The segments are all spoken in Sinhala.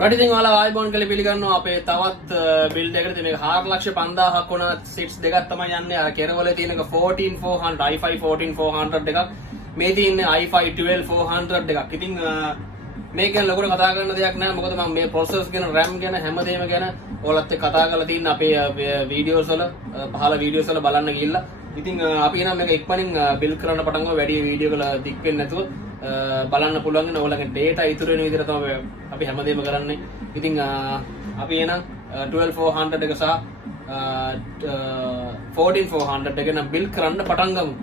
රටින් ඔයාලා ආයිබෝන් කියලා පිළිගන්නවා අපේ තවත් බිල්ඩ් එකකට තියෙන 4,50,000ක් වුණ සීට්ස් දෙකක් තමයි යන්නේ. අර කෙරවල තියෙන එක 14400 i5 14400 එකක්. මේ තියෙන්නේ i5 12400 එකක්. ඉතින් මේක ගැන ලොකුට කතා කරන්න දෙයක් නැහැ. මොකද මම මේ ප්‍රොසෙස් ගැන RAM ගැන හැමදේම ගැන ඔයාලත් එක්ක කතා කරලා තියෙන අපේ වීඩියෝස් වල පහළ වීඩියෝස් වල බලන්න ගිහිල්ලා. ඉතින් අපි නම් මේක ඉක්මනින් බිල්ඩ් කරන්න පටන් ගමු. වැඩි වීඩියෝ වල දික් වෙන්නේ නැතුව බලන්න පුළුවන් නේ. ඔයාලගේ data ඉතුරු වෙන විදිහට තමයි අපි හැමදේම කරන්නේ. ඉතින් අපි එනම් 12400 එක සහ 14400 එක නම් බිල්ඩ් කරන්න පටන් ගමු.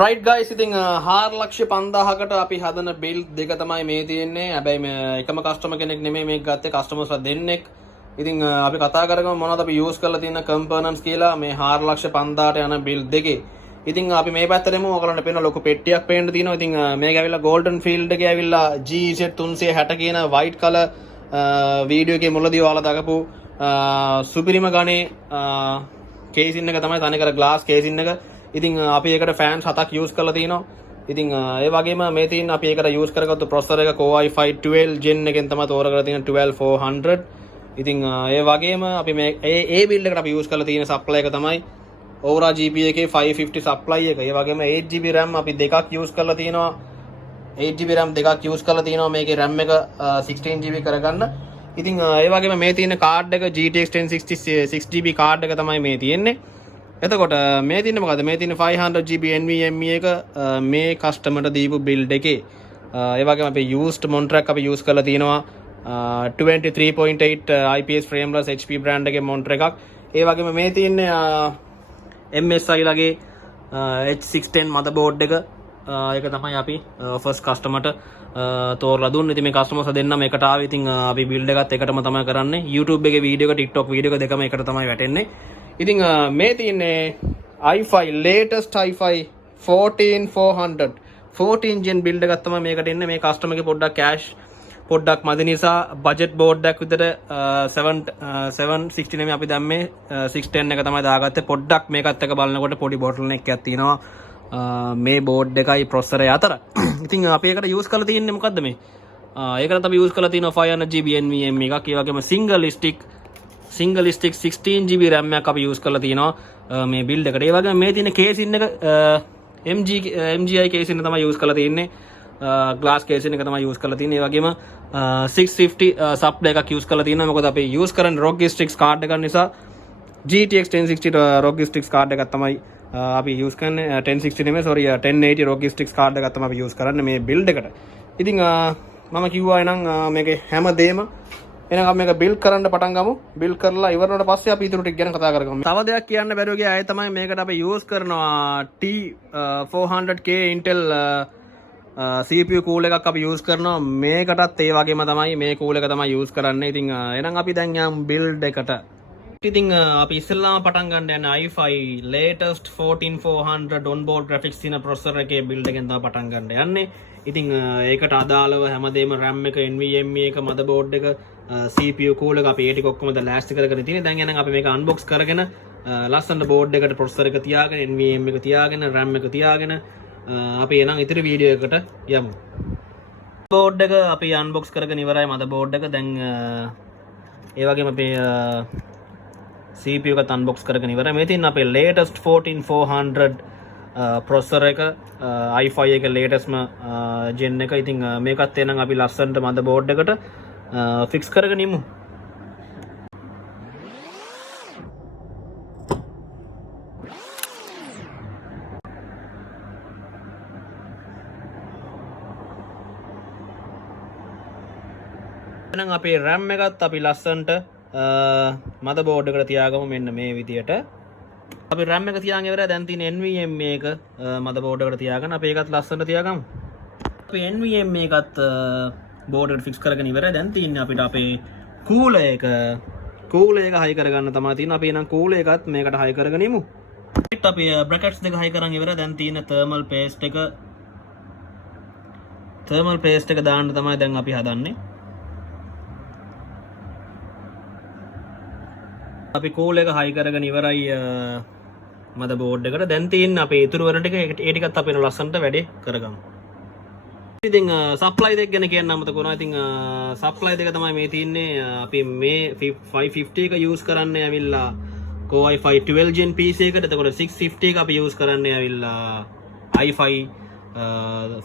right guys, ඉතින් 4,50,000කට අපි හදන බිල්ඩ් දෙක තමයි මේ තියෙන්නේ. හැබැයි මේ එකම කස්ටමර් කෙනෙක් නෙමෙයි මේක ගත්තේ, කස්ටමර්ස්ලා දෙන්නෙක්. ඉතින් අපි කතා කරගමු මොනවද අපි යූස් කරලා තියෙන කම්පෝනන්ට්ස් කියලා මේ 4,50,000ට යන බිල්ඩ් දෙකේ. ඉතින් අපි මේ පැත්තට එමු. ඔයගලන්ට පේන ලොකු පෙට්ටියක් පේන්න තියෙනවා. ඉතින් මේක ඇවිල්ලා Golden Field එකේ ඇවිල්ලා GZ 360 කියන white color වීඩියෝ එකේ මුලදී ඔයාලා දකපු සුපිරිම ගණේ කේසින් එක තමයි, තනිකර glass කේසින් එක. ඉතින් අපි ඒකට ෆෑන්ස් 7ක් යූස් කරලා තිනවා. ඉතින් ඒ වගේම මේ තියෙන අපි ඒකට යූස් කරගත්තු ප්‍රොසෙසර් එක Core i5 12 Gen එකෙන් තමයි තෝරාගෙන තියෙන 12400. ඉතින් ඒ වගේම අපි මේ ඒ බිල්ඩ් එකට අපි යූස් කරලා තියෙන සප්ලයි එක තමයි Aura GPU එකේ 550 සප්ලයි එක. ඒ වගේම 8GB RAM අපි දෙකක් යූස් කරලා තියෙනවා. 8GB RAM දෙකක් යූස් කරලා තියෙනවා මේකේ RAM එක 16GB කරගන්න. ඉතින් ඒ වගේම මේ තියෙන කාඩ් එක GTX 1060 6GB කාඩ් එක තමයි මේ තියෙන්නේ. එතකොට මේ තියෙන්නේ මොකද? මේ තියෙන්නේ 500GB NVMe එක මේ කස්ටමර්ට දීපු බිල්ඩ් එකේ. ඒ වගේම අපි used Montrack අපි යූස් කරලා තියෙනවා 23.8 IPS frameless HP brand එකේ Montrack එකක්. ඒ වගේම මේ තියෙන්නේ MSI ලගේ H610 motherboard එක. ඒක තමයි අපි ෆස්ට් කස්ටමර්ට තෝරලා දුන්නේ. ඉතින් මේ කස්ටමර්ස් දෙන්නම එකට ආවේ. ඉතින් අපි බිල්ඩ් එකත් එකටම තමයි කරන්නේ. YouTube එකේ වීඩියෝ එක, TikTok වීඩියෝ එක දෙකම එකට තමයි වැටෙන්නේ. ඉතින් මේ තියෙන්නේ i5 latest i5 14400 14 gen build එකක් තමයි මේකට එන්නේ. මේ කස්ටමර්ගේ පොඩ්ඩක් cash පොඩ්ඩක් මදි නිසා බජට් බෝඩ් එකක් විතර 760 නෙමෙයි අපි දැම්මේ 610 එක තමයි දාගත්තේ. පොඩ්ඩක් මේකත් එක බලනකොට පොඩි බොටල් එකක් තියෙනවා මේ බෝඩ් එකයි ප්‍රොසෙසරය අතර. ඉතින් අපි ඒකට යූස් කරලා තියෙන්නේ මොකද්ද මේ? ඒකට අපි යූස් කරලා තියෙනවා 500GB NVMe එකක්. ඒ වගේම single stick 16GB RAM එකක් අපි යූස් කරලා තියෙනවා මේ බිල්ඩ් එකට. ඒ වගේම මේ තියෙන කේසින් එක MGI කේසින් තමයි යූස් කරලා තියෙන්නේ. glass case එක තමයි යූස් කරලා තියෙන්නේ. ඒ වගේම 650 සප්ලයි එකක් යූස් කරලා තියෙනවා. මොකද අපි යූස් කරන්නේ ROG Strix කාඩ් එකක් නිසා GTX 1060 ROG Strix කාඩ් එකක් තමයි අපි යූස් කරන්නේ. 1060 නෙමෙයි sorry 1080 ROG Strix කාඩ් එකක් තමයි අපි යූස් කරන්නේ මේ බිල්ඩ් එකට. ඉතින් මම කිව්වා එහෙනම් මේකේ හැමදේම එහෙනම් මේක බිල්ඩ් කරන්න පටන් ගමු. බිල්ඩ් කරලා ඉවරනට පස්සේ අපි ඊටු ටික ගැන කතා කරගමු. තව දෙයක් කියන්න බැරුව ගියා. ඒ තමයි මේකට අපි යූස් කරනවා T400K Intel CPU කූල් එකක් අපි යූස් කරනවා. මේකටත් ඒ වගේම තමයි මේ කූල් එක තමයි යූස් කරන්නේ. ඉතින් එහෙනම් අපි දැන් යමු බිල්ඩ් එකට. ඉතින් අපි ඉස්සෙල්ලාම පටන් ගන්න යන i5 latest 14400 onboard graphics තියෙන processor එකේ බිල්ඩ් එකෙන් තමයි පටන් ගන්න යන්නේ. ඉතින් ඒකට අදාළව හැමදේම RAM එක, NVMe එක, motherboard එක, CPU කූල් එක අපි ඒ ටික ඔක්කොම දැන් ලෑස්ති කරගෙන තියෙන්නේ. දැන් එහෙනම් අපි මේක unbox කරගෙන ලස්සන board එකට processor එක තියාගෙන, NVMe එක තියාගෙන, RAM එක තියාගෙන අපි එනම් ඉතිරි වීඩියෝ එකට යමු. බෝඩ් එක අපි අන්බොක්ස් කරගෙන ඉවරයි. මදර්බෝඩ් එක දැන් ඒ වගේම අපේ CPU එකත් අන්බොක්ස් කරගෙන ඉවරයි. මේ තියෙන අපේ latest 14400 processor එක i5 එක latestම gen එක. ඉතින් මේකත් එනම් අපි ලස්සනට මදර්බෝඩ් එකට ෆික්ස් කරගෙන ඉමු. එහෙනම් අපේ RAM එකත් අපි ලස්සනට මදර්බෝඩ් එකට තියාගමු. මෙන්න මේ විදියට අපි RAM එක තියාගෙන ඉවරයි. දැන් තියෙන NVMe එක මදර්බෝඩ් එකට තියාගෙන අපි ඒකත් ලස්සනට තියාගමු. අපි NVMe එකත් බෝඩ් එකට ෆික්ස් කරගෙන ඉවරයි. දැන් තියෙන්නේ අපිට අපේ කූලර් එක හයි කරගන්න තමයි තියෙන්නේ. අපි එහෙනම් කූලර් එකත් මේකට හයි කරගෙන ඉමු. අපි බ්‍රැකට්ස් දෙක හයි කරන් ඉවරයි. දැන් තියෙන thermal paste එක දාන්න තමයි දැන් අපි හදන්නේ. අපි කූල් එක හයි කරගෙන ඉවරයි මදර්බෝඩ් එකට. දැන් තියෙන්නේ අපේ ඉතුරු වල ටික ඒ ටිකත් අපි ලස්සනට වැඩේ කරගමු. ඉතින් සප්ලයි දෙක ගැන කියන්න අමතක වුණා. ඉතින් සප්ලයි දෙක තමයි මේ තියෙන්නේ. අපි මේ 550 එක යූස් කරන්න ඇවිල්ලා Core i5 12 gen PC එකට. එතකොට 650 එක අපි යූස් කරන්න ඇවිල්ලා i5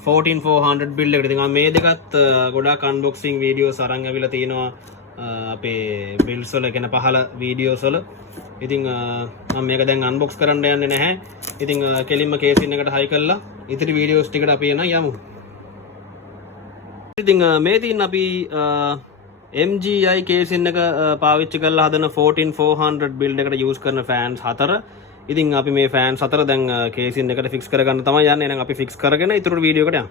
14400 build එකට. ඉතින් මේ දෙකත් ගොඩාක් unboxing videos අරන් ඇවිල්ලා තිනවා අපේ builds වල කියන පහළ videos වල. ඉතින් මම මේක දැන් unbox කරන්න යන්නේ නැහැ. ඉතින් කෙලින්ම කේසින් එකට හයි කරලා ඉතිරි videos ටිකට අපි යමු. ඉතින් මේ තියෙන අපි MGI කේසින් එක පාවිච්චි කරලා හදන 14400 build එකට use කරන fans 4. ඉතින් අපි මේ fans 4 දැන් කේසින් එකට fix කරගන්න තමයි යන්නේ. එහෙනම් අපි fix කරගෙන ඊටු වීඩියෝ එකට යමු.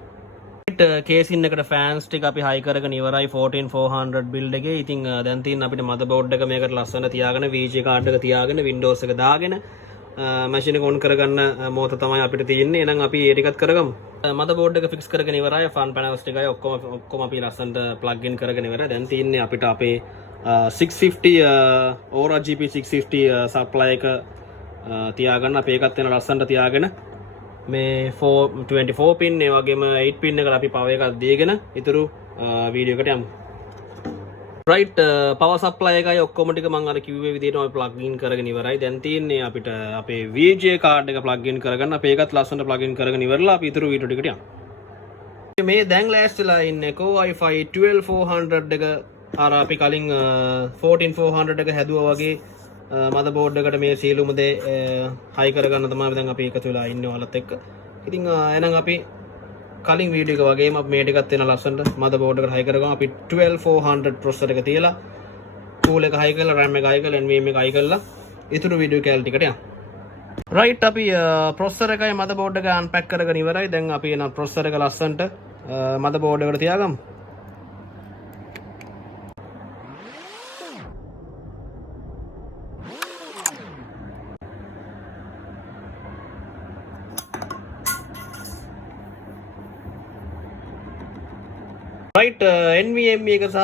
කේසින් එකට fans ටික අපි high කරගෙන ඉවරයි 14400 build එකේ. ඉතින් දැන් තියෙන අපිට motherboard එක මේකට ලස්සන තියාගෙන VGA card එක තියාගෙන Windows එක දාගෙන machine එක on කරගන්න මොහොත තමයි අපිට තියෙන්නේ. එහෙනම් අපි ඒ ටිකත් කරගමු. motherboard එක fix කරගෙන ඉවරයි. front panels ටිකයි ඔක්කොම අපි ලස්සනට plug in කරගෙන ඉවරයි. දැන් තියෙන්නේ අපිට අපේ 650 Aura GP 650 supply එක තියාගන්න. අපි ඒකත් වෙන ලස්සනට තියාගෙන මේ 24 pin ඒ වගේම 8 pin එකට අපි power එකක් දීගෙන ඊටු වීඩියෝ එකට යමු. right power supply එකයි ඔක්කොම ටික මම අර කිව්වේ විදිහටම plug in කරගෙන ඉවරයි. දැන් තියෙන්නේ අපිට අපේ VGA card එක plug in කරගන්න. අපි ඒකත් ලස්සනට plug in කරගෙන ඉවරලා අපි ඊටු වීඩියෝ ටිකට යමු. මේ දැන් ලෑස්තිලා ඉන්නේ Core i5 12400 එක අර අපි කලින් 14400 එක හැදුවා වගේ motherboard එකට මේ සියලුම දේ high කරගන්න තමයි දැන් අපි එකතු වෙලා ඉන්නේ ඔයාලත් එක්ක. ඉතින් එහෙනම් අපි කලින් වීඩියෝ එක වගේම අපි මේ ටිකත් වෙන ලස්සනට motherboard එකට high කරගමු. අපි 12400 processor එක තියලා tool එක high කරලා RAM එක high කරලා NVMe එක high කරලා ඊටු වීඩියෝ කැල් ටිකට යමු. right අපි processor එකයි motherboard එක unpack කරගෙන ඉවරයි. දැන් අපි එන processor එක ලස්සනට motherboard එකට තියාගමු. right NVMe එක සහ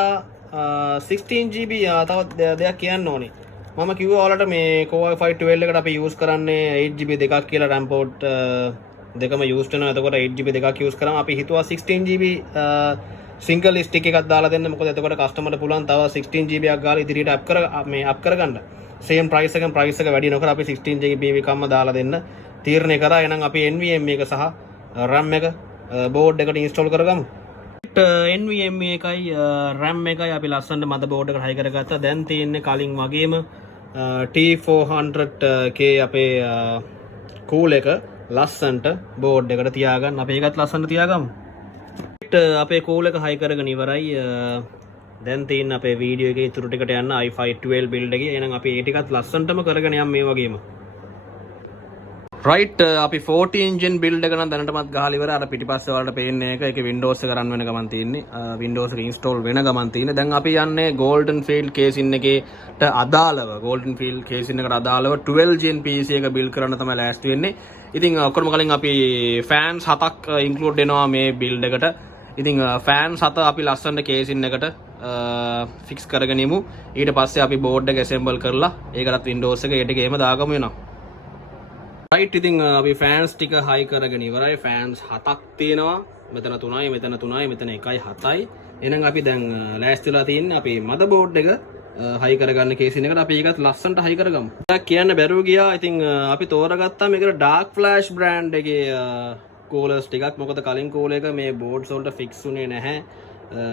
16GB තවත් දෙයක් කියන්න ඕනේ. මම කිව්වා ඔයාලට මේ Core i5 12 එකට අපි use කරන්නේ 8GB දෙකක් කියලා RAM port දෙකම use වෙනවා. එතකොට 8GB දෙකක් use කරාම අපි හිතුවා 16GB single stick එකක් දාලා දෙන්න. මොකද එතකොට customer පුළුවන් තව 16GB එකක් ගාලා ඉදිරියට up කරගන්න. same price එකෙන් price එක වැඩි නොකර අපි 16GB එකක්ම දාලා දෙන්න තීරණය කරා. එහෙනම් අපි NVMe එක සහ RAM එක board එකට install කරගමු. NVMe එකයි RAM එකයි අපි ලස්සනට motherboard එකට high කරගත්තා. දැන් තියෙන්නේ කලින් වගේම T400K අපේ cool එක ලස්සනට board එකට තියාගන්න. අපි ඒකත් ලස්සනට තියාගමු. අපේ cool එක high කරගෙන ඉවරයි. දැන් තියෙන අපේ වීඩියෝ එකේ ඉතුරු ටිකට යන්න i5 12 build එකේ. එහෙනම් අපි ඒ ටිකත් ලස්සනටම කරගෙන යමු මේ වගේම. right අපි 14 gen build එක නම් දැනටමත් ගහලා ඉවරයි. අර පිටිපස්සේ වලට පේන්නේ එක ඒකේ Windows එක run වෙන ගමන් තියෙන්නේ. Windows එක install වෙන ගමන් තියෙන්නේ. දැන් අපි යන්නේ Golden Field casing එකේට අදාළව Golden Field casing එකට අදාළව 12 gen PC එක build කරන්න තමයි ලෑස්ති වෙන්නේ. ඉතින් ඔක්කොම කලින් අපි fans 7ක් include වෙනවා මේ build එකට. ඉතින් fans 7 අපි ලස්සනට casing එකට fix කරගෙන ඉමු. ඊට පස්සේ අපි board එක assemble කරලා ඒකටත් Windows එක ඒ ටික එහෙම දාගමු වෙනවා. right ඉතින් අපි fans ටික high කරගෙන ඉවරයි. fans 7ක් තියෙනවා. මෙතන 3යි මෙතන 3යි මෙතන 1යි 7යි. එහෙනම් අපි දැන් ලෑස්තිලා තින්නේ අපි motherboard එක high කරගන්න casing එකට. අපි ඒකත් ලස්සනට high කරගමු. ටිකක් කියන්න බැරුව ගියා. ඉතින් අපි තෝරගත්තා මේකට Dark Flash brand එකේ coolers ටිකක්. මොකද කලින් cooler එක මේ boards වලට fix උනේ නැහැ.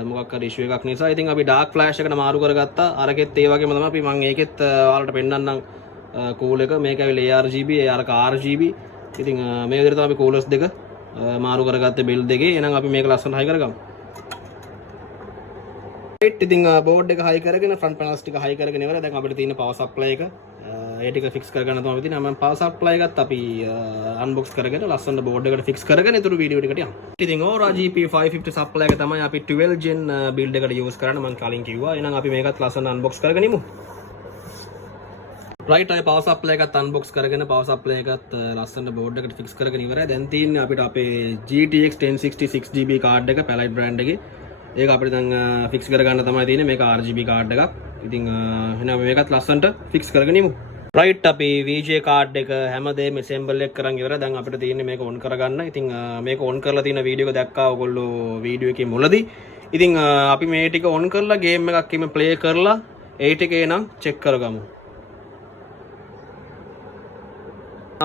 මොකක් හරි issue එකක් නිසා. ඉතින් අපි Dark Flash එකට මාරු කරගත්තා. අරකෙත් ඒ වගේම තමයි අපි මම ඒකෙත් ඔයාලට පෙන්නන්නම් cool එක. මේක ඇවිල්ලා ARGB අරක RGB. ඉතින් මේ විදිහට තමයි අපි coolers දෙක මාරු කරගත්තේ build එකේ. එහෙනම් අපි මේක ලස්සනට high කරගමු. right ඉතින් board එක high කරගෙන front panels ටික high කරගෙන ඉවරයි. දැන් අපිට තියෙන power supply එක ඒ ටික fix කරගන්න තමයි තියෙන්නේ. මම power supply එකත් අපි unbox කරගෙන ලස්සනට board එකට fix කරගෙන ඊටු වීඩියෝ ටිකට යමු. ඉතින් Aura GP 550 supply එක තමයි අපි 12 gen build එකට use කරන්න මම කලින් කිව්වා. එහෙනම් අපි මේකත් ලස්සනට unbox කරගෙන ඉමු. right අය power supply එකත් unbox කරගෙන power supply එකත් ලස්සනට board එකට fix කරගෙන ඉවරයි. දැන් තියෙන්නේ අපිට අපේ GTX 1060 6GB card එක Palette brand එකේ. ඒක අපිට දැන් fix කරගන්න තමයි තියෙන්නේ. මේක RGB card එකක්. ඉතින් එහෙනම් මේකත් ලස්සනට fix කරගෙන ඉමු. රයිට් අපි VJ කාඩ් එක හැමදේම assemble එක කරන් ඉවරයි. දැන් අපිට තියෙන්නේ මේක on කරගන්න. ඉතින් මේක on කරලා තියෙන වීඩියෝ එක දැක්කා ඔයගොල්ලෝ වීඩියෝ එකේ මුලදී. ඉතින් අපි මේ ටික on කරලා ගේම් එකක් එimhe play කරලා 8 එකේ නම් check කරගමු.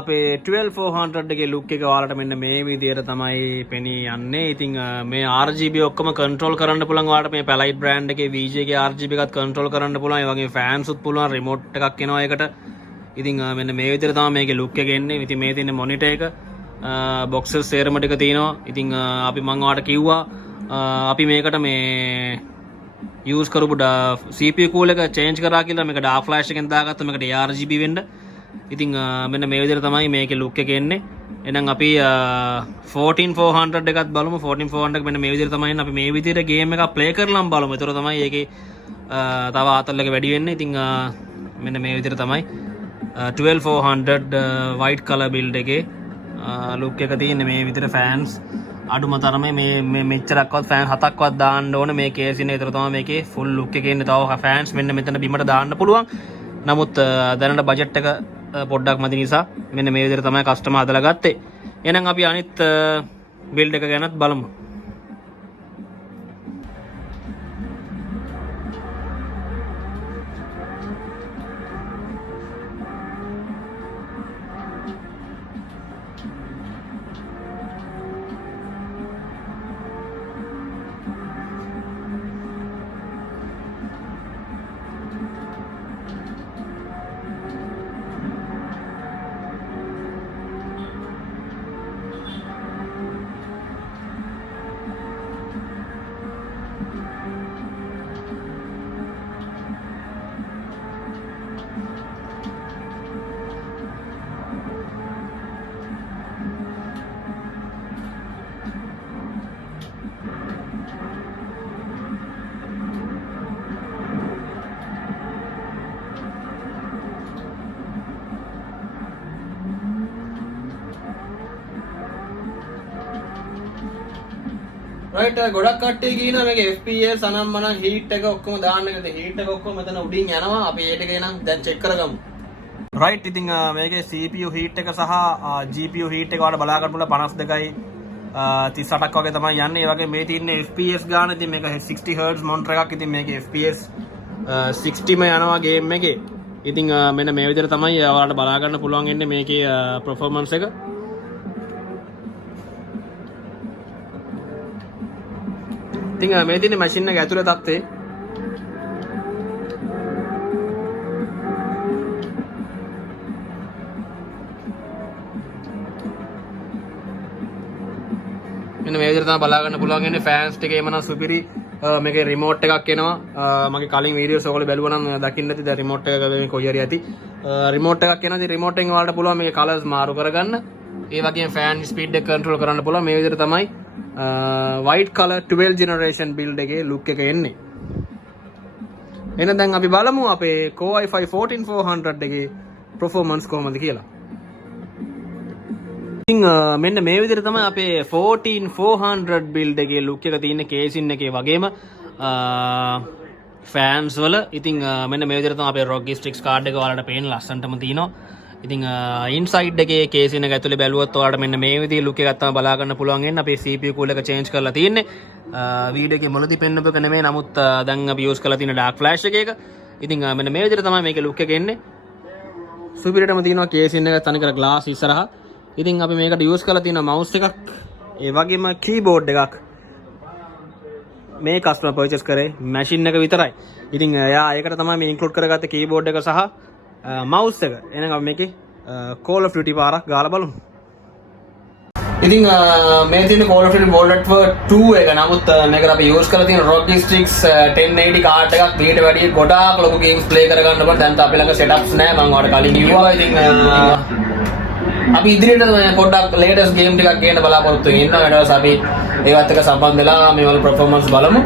අපේ 12400 එකේ look එක ඔයාලට මෙන්න මේ විදියට තමයි පෙනී යන්නේ. ඉතින් මේ RGB ඔක්කොම control කරන්න පුළුවන්. ඔයාලට මේ Palette brand එකේ VJ එකේ RGB එකත් control කරන්න පුළුවන්. ඒ වගේම fans උත් පුළුවන්. remote එකක් එනවා ඒකට. ඉතින් මෙන්න මේ විදියට තමයි මේකේ look එක එන්නේ. ඉතින් මේ තියෙන monitor එක boxes සේරම ටික තියෙනවා. ඉතින් අපි මම ඔයාලට කිව්වා අපි මේකට මේ use කරපු CPU cool එක change කරා කියලා මේක dark flash එකෙන් දාගත්තා මේකට ARGB වෙන්න. ඉතින් මෙන්න මේ විදිහට තමයි මේකේ look එක එන්නේ. එහෙනම් අපි 14400 එකත් බලමු. 14400 මෙන්න මේ විදිහට තමයි එන්නේ. අපි මේ විදිහට ගේම් එකක් play කරලාම බලමු. ඒතර තමයි ඒකේ තව ආතල් එක වැඩි වෙන්නේ. ඉතින් මෙන්න මේ විදිහට තමයි 12400 white color build එකේ look එක තියෙන්නේ. මේ විදිහට fans අඩුම තරමේ මේ මෙච්චරක්වත් ෆෑන් 7ක්වත් දාන්න ඕන මේ කේස් ඉන්නේ. ඒතර තමයි මේකේ full look එකේ ඉන්නේ. තව ෆෑන්ස් මෙන්න මෙතන බිමට දාන්න පුළුවන්. නමුත් දැනට බජට් එක පොඩ්ඩක් මදි නිසා මෙන්න මේ විදිහට තමයි කස්ටමර් හදලා ගත්තේ. එහෙනම් අපි අනිත් බිල්ඩ් එක ගැනත් බලමු. රයිට් ගොඩක් කට්ටිය කියනවා මේක FPS අනම්මන හීට් එක ඔක්කොම දාන්න කියලා. හීට් එක ඔක්කොම මෙතන උඩින් යනවා. අපි ඒ ටික එනම් දැන් චෙක් කරගමු. රයිට් ඉතින් මේකේ CPU හීට් එක සහ GPU හීට් එක වල බලා ගන්න පුළුවන් 52යි 38ක් වගේ තමයි යන්නේ. ඒ වගේ මේ තියෙන්නේ FPS ගාන. ඉතින් මේක 60 Hz මොනිටර් එකක්. ඉතින් මේකේ FPS 60ම යනවා ගේම් එකේ. ඉතින් මෙන්න මේ විදිහට තමයි ඔයාලට බලා ගන්න පුළුවන් ඉන්නේ මේකේ performance එක. ඉතින් මේ තියෙන මැෂින් එක ඇතුලේ තත්ත්වේ මෙන්න මේ විදිහට තමයි බලා ගන්න පුළුවන් ඉන්නේ. ෆෑන්ස් ටික එමනම් සුපිරි. මේකේ රිමෝට් එකක් එනවා. මගේ කලින් වීඩියෝස් ඔයගොල්ලෝ බැලුවා නම් දකින්න ඇති. දැන් රිමෝට් එක මේ කොයි හරි ඇති. රිමෝට් එකක් එනවා. ඉතින් රිමෝට් එකෙන් ඔයාලට පුළුවන් මේකේ කලර්ස් මාරු කරගන්න. ඒ වගේම ෆෑන් ස්පීඩ් එක කන්ට්‍රෝල් කරන්න පුළුවන්. මේ විදිහට තමයි white color 12 generation build එකේ look එක එන්නේ. එහෙනම් දැන් අපි බලමු අපේ Core i5 14400 එකේ performance කොහොමද කියලා. ඉතින් මෙන්න මේ විදිහට තමයි අපේ 14400 build එකේ look එක තියෙන්නේ කේසින් එකේ වගේම fans වල. ඉතින් මෙන්න මේ විදිහට තමයි අපේ ROG Strix card එක ඔයාලට පේන ලස්සනටම තියෙනවා. ඉතින් ඉන්සයිඩ් එකේ කේසින් එක ඇතුලේ බැලුවොත් ඔයාලට මෙන්න මේ විදිහේ look එකක් තමයි බලා ගන්න පුළුවන් වෙන්නේ. අපේ CPU cool එක change කරලා තියෙන්නේ. වීඩියෝ එකේ මුලදී පෙන්නපු එක නෙමෙයි. නමුත් දැන් අපි use කරලා තියෙන dark flash එකක. ඉතින් මෙන්න මේ විදිහට තමයි මේකේ look එක එන්නේ. සුපිරියටම තියෙනවා කේසින් එක තනිකර glass ඉස්සරහා. ඉතින් අපි මේකට use කරලා තියෙන mouse එකක් ඒ වගේම keyboard එකක් මේ customer purchase කරේ machine එක විතරයි. ඉතින් එයා ඒකට තමයි මේ include කරගත්තේ keyboard එක සහ mouse එක. එහෙනම් අපි මේකේ Call of Duty පාරක් ගාලා බලමු. ඉතින් මේ තියෙන Call of Duty World at War 2 එක. නමුත් මේකට අපි use කරලා තියෙන ROG Strix 1080 කාඩ් එකක්. ඊට වැඩිය ගොඩාක් ලොකු games play කරගන්න පුළුවන්. දැන් අපි ළඟ setups නැහැ. මම ඔයාලට කලින් කිව්වා. ඉතින් අපි ඉදිරියට පොඩ්ඩක් latest game ටිකක් ගේන්න බලාපොරොත්තු වෙනවා. ඊට පස්සේ අපි ඒවත් එක්ක සම්බන්ධ වෙලා මේ වල performance බලමු.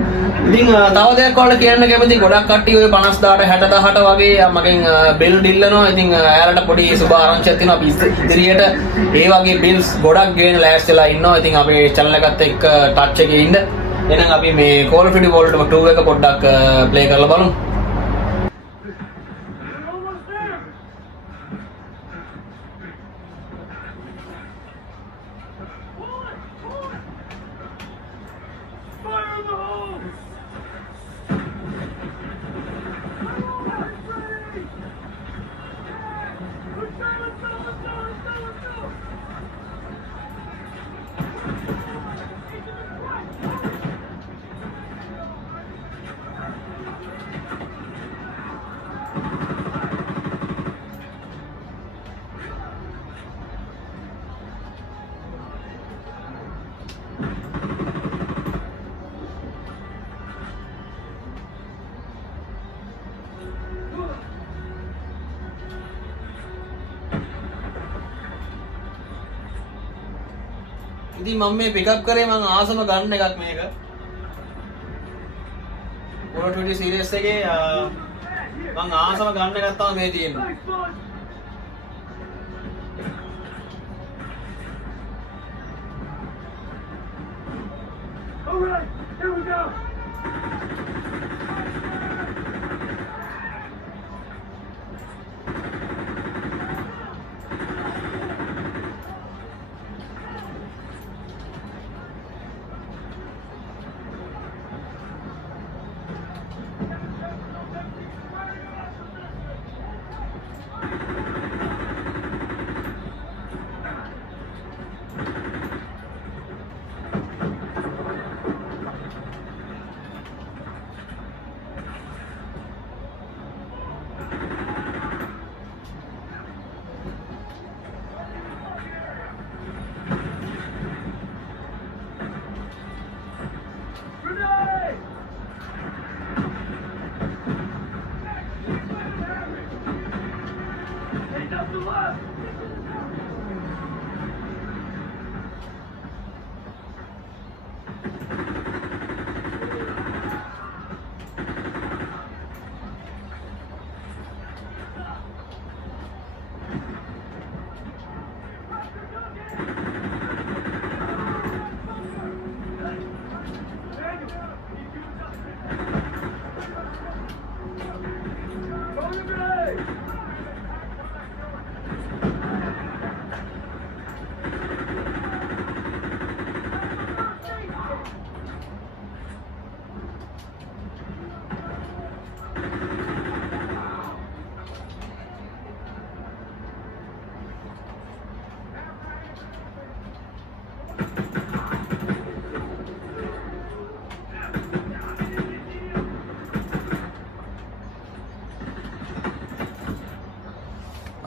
ඉතින් තව දෙයක් ඔයාලට කියන්න කැමති ගොඩක් කට්ටිය ඔය 50000ට 60000ට වගේ මගෙන් බිල් ඉල්ලනවා. ඉතින් එයාලට පොඩි සුබ ආරංචියක් තියෙනවා. අපි ඉදිරියට ඒ වගේ බිල්ස් ගොඩක් ගේන්න ලෑස්තිලා ඉන්නවා. ඉතින් අපේ channel එකත් එක්ක touch එකේ ඉන්න. එහෙනම් අපි මේ Call of Duty World War 2 එක පොඩ්ඩක් play කරලා බලමු. ඉතින් මම මේ පිකප් කරේ මම ආසම ගන්න එකක් මේක. Call of Duty series එකේ මම ආසම ගන්න එකක් තමයි මේ තියෙන්නේ. All right, here we go.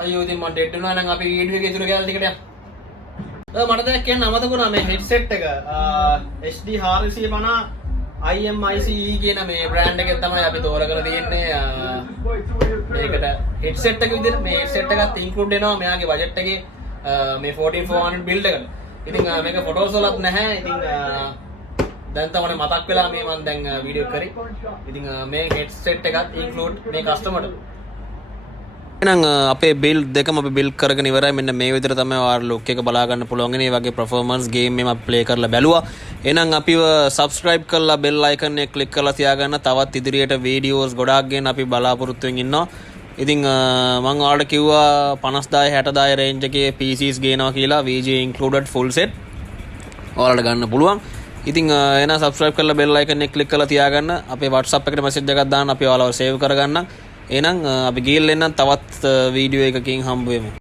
අයියෝ ඉතින් මම ඩෙඩ් වුණා නම් අපි වීඩියෝ එකේ ඉතුරු කැලේ ටිකට යන්න. මට දැන් කියන්න අමතක වුණා මේ හෙඩ්සෙට් එක HD 450 IMICE කියන මේ බ්‍රෑන්ඩ් එකෙන් තමයි අපි තෝරගෙන තියෙන්නේ. මේකට හෙඩ්සෙට් එක විදිහට මේ හෙඩ්සෙට් එකත් ඉන්ක්ලූඩ් වෙනවා මෙයාගේ බජට් එකේ මේ 14400 බිල්ඩ් එකට. ඉතින් මේක ෆොටෝස් වලත් නැහැ. ඉතින් දැන් තමයි මතක් වෙලා මේ මම දැන් වීඩියෝ කරේ. ඉතින් මේ හෙඩ්සෙට් එකත් ඉන්ක්ලූඩ් මේ කස්ටමර්ට. එහෙනම් අපේ බිල්ඩ් දෙකම අපි බිල්ඩ් කරගෙන ඉවරයි. මෙන්න මේ විදිහට තමයි ඔයාලා ලුක් එක බලා ගන්න පුළුවන්. මේ වගේ performance game එකක් අපි play කරලා බැලුවා. එහෙනම් අපිව subscribe කරලා bell icon එක click කරලා තියාගන්න. තවත් ඉදිරියට videos ගොඩාක් ගෙන අපි බලාපොරොත්තු වෙමින් ඉන්නවා. ඉතින් මම ඔයාලට කිව්වා 50000 60000 range එකේ PCs ගේනවා කියලා VG included full set. ඔයාලට ගන්න පුළුවන්. ඉතින් එහෙනම් subscribe කරලා bell icon එක click කරලා තියාගන්න. අපේ WhatsApp එකට message එකක් දාන්න අපි ඔයාලව save කරගන්නම්. එහෙනම් අපි ගිහින් එන්නම් තවත් වීඩියෝ එකකින් හම්බ වෙමු.